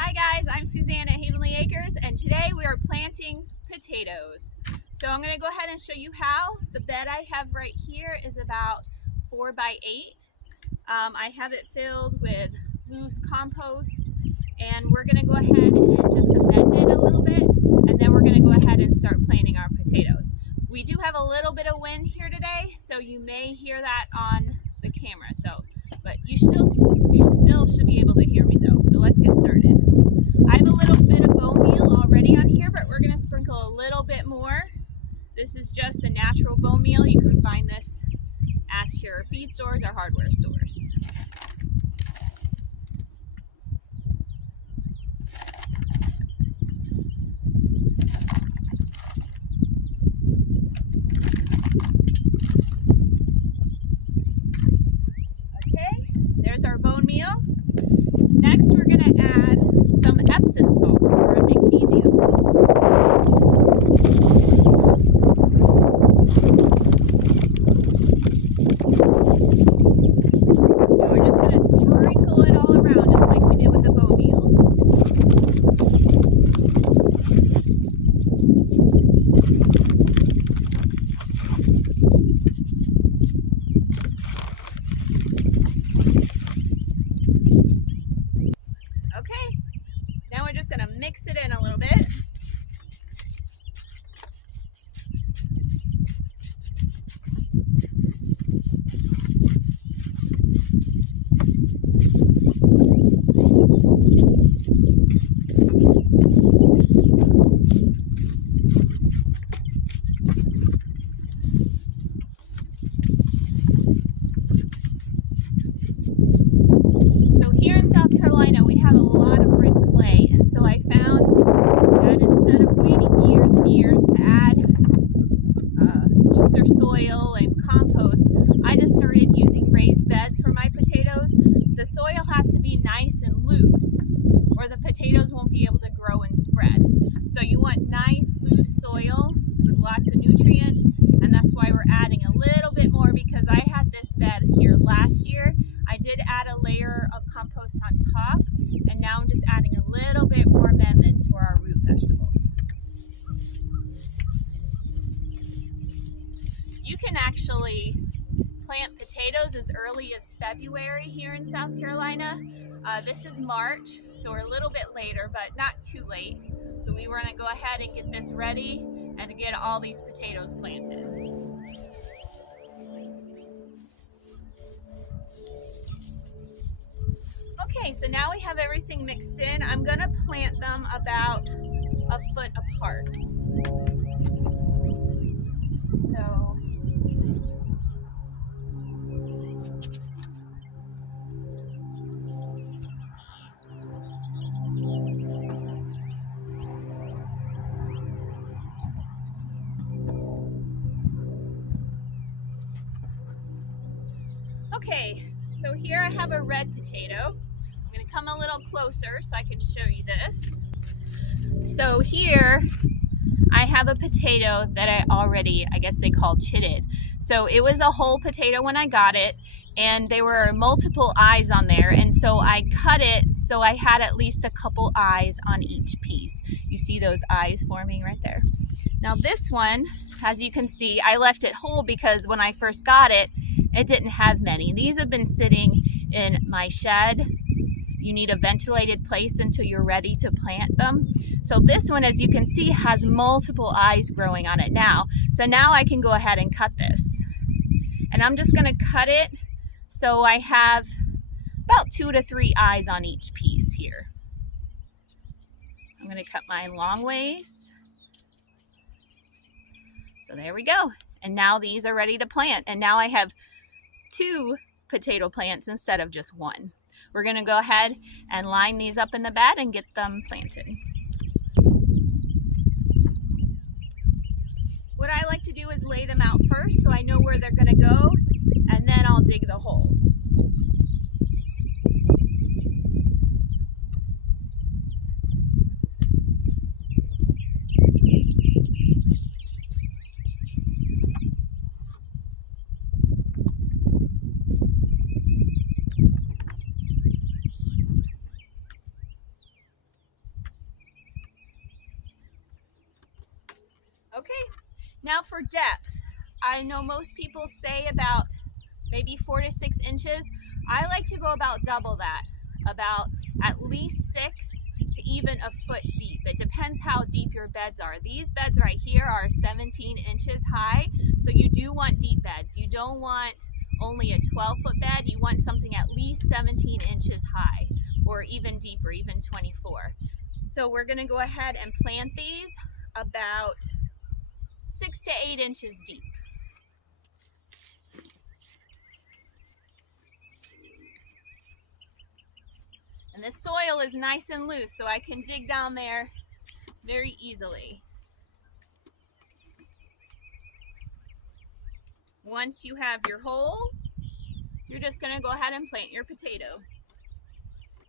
Hi guys, I'm Suzanne at Havenly Acres, and today we are planting potatoes. So I'm going to go ahead and show you how. The bed I have right here is about 4 by 8. I have it filled with loose compost, and we're going to go ahead and just amend it a little bit, and then we're going to go ahead and start planting our potatoes. We do have a little bit of wind here today, so you may hear that on the camera. But you still should be able to hear me though. So let's get started. I have a little bit of bone meal already on here, but we're going to sprinkle a little bit more. This is just a natural bone meal. You can find this at your feed stores or hardware stores. Okay, there's our bone meal. Next, we're going to add some Epsom salts or a magnesium. And we're just going to sprinkle it all around just like we did with the bone meal. Okay, now we're just going to mix it in a little bit. So here in South Carolina, we have a lot of red clay, and so I found that instead of waiting years and years to add looser soil and compost, I just started using raised beds for my potatoes. The soil has to be nice and loose, or the potatoes won't be able to grow and spread. So you want nice, loose soil with lots of nutrients, and that's why we're adding a little bit more, because I had this bed here last year. I did add a layer of compost on top, and now I'm just adding a little bit more amendments for our root vegetables. You can actually plant potatoes as early as February here in South Carolina. This is March, so we're a little bit later, but not too late. So we want to go ahead and get this ready and get all these potatoes planted. Okay, so now we have everything mixed in. I'm going to plant them about a foot apart. So okay, so here I have a red potato. I'm going to come a little closer so I can show you this. So here I have a potato that I guess they call chitted. So it was a whole potato when I got it, and there were multiple eyes on there, and so I cut it so I had at least a couple eyes on each piece. You see those eyes forming right there. Now this one, as you can see, I left it whole because when I first got it, it didn't have many. These have been sitting in my shed. You need a ventilated place until you're ready to plant them. So this one, as you can see, has multiple eyes growing on it now. So now I can go ahead and cut this. And I'm just gonna cut it so I have about 2 to 3 eyes on each piece here. I'm gonna cut mine long ways. So there we go. And now these are ready to plant. And now I have 2 potato plants instead of just 1. We're going to go ahead and line these up in the bed and get them planted. What I like to do is lay them out first so I know where they're going to go, and then I'll dig the hole. for depth, I know most people say about maybe 4 to 6 inches. I like to go about double that, about at least 6 to even a foot deep. It depends how deep your beds are. These beds right here are 17 inches high, so you do want deep beds. You don't want only a 12-foot bed. You want something at least 17 inches high, or even deeper, even 24. So we're gonna go ahead and plant these about 6 to 8 inches deep. And the soil is nice and loose, so I can dig down there very easily. Once you have your hole, you're just gonna go ahead and plant your potato.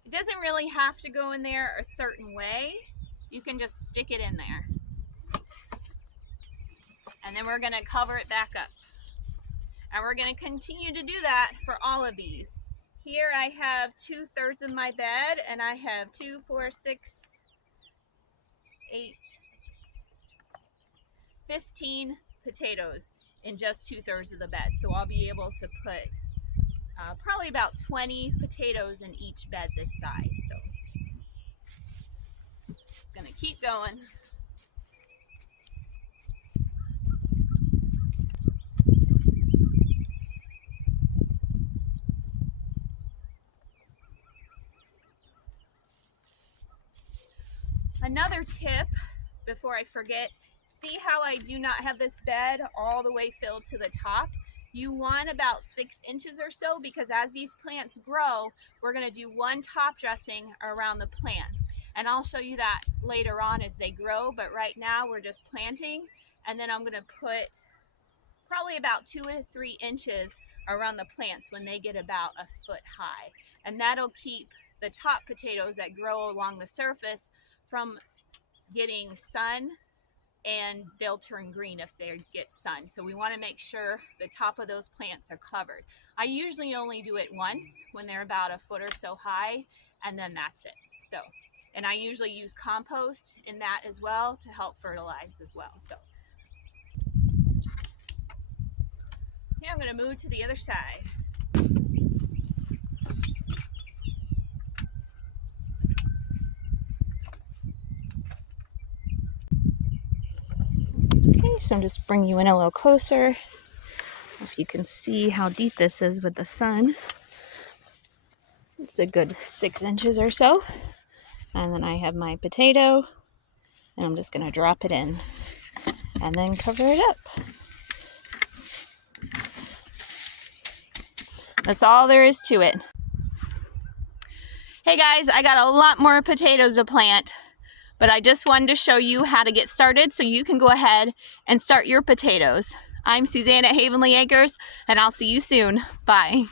It doesn't really have to go in there a certain way. You can just stick it in there. And then we're gonna cover it back up. And we're gonna continue to do that for all of these. Here I have 2/3 of my bed, and I have 2, 4, 6, 8, 15 potatoes in just 2/3 of the bed. So I'll be able to put probably about 20 potatoes in each bed this size. So just gonna keep going. Another tip before I forget, see how I do not have this bed all the way filled to the top? You want about 6 inches or so, because as these plants grow, we're gonna do one top dressing around the plants. And I'll show you that later on as they grow, but right now we're just planting, and then I'm gonna put probably about 2 to 3 inches around the plants when they get about a foot high. And that'll keep the top potatoes that grow along the surface from getting sun, and they'll turn green if they get sun. So we want to make sure the top of those plants are covered. I usually only do it once when they're about a foot or so high, and then that's it. So, and I usually use compost in that as well to help fertilize as well. So now I'm going to move to the other side. Okay, so I'm just bringing you in a little closer. If you can see how deep this is with the sun. It's a good 6 inches or so. And then I have my potato, and I'm just going to drop it in and then cover it up. That's all there is to it. Hey guys, I got a lot more potatoes to plant, but I just wanted to show you how to get started so you can go ahead and start your potatoes. I'm Suzanne at Havenly Acres, and I'll see you soon. Bye.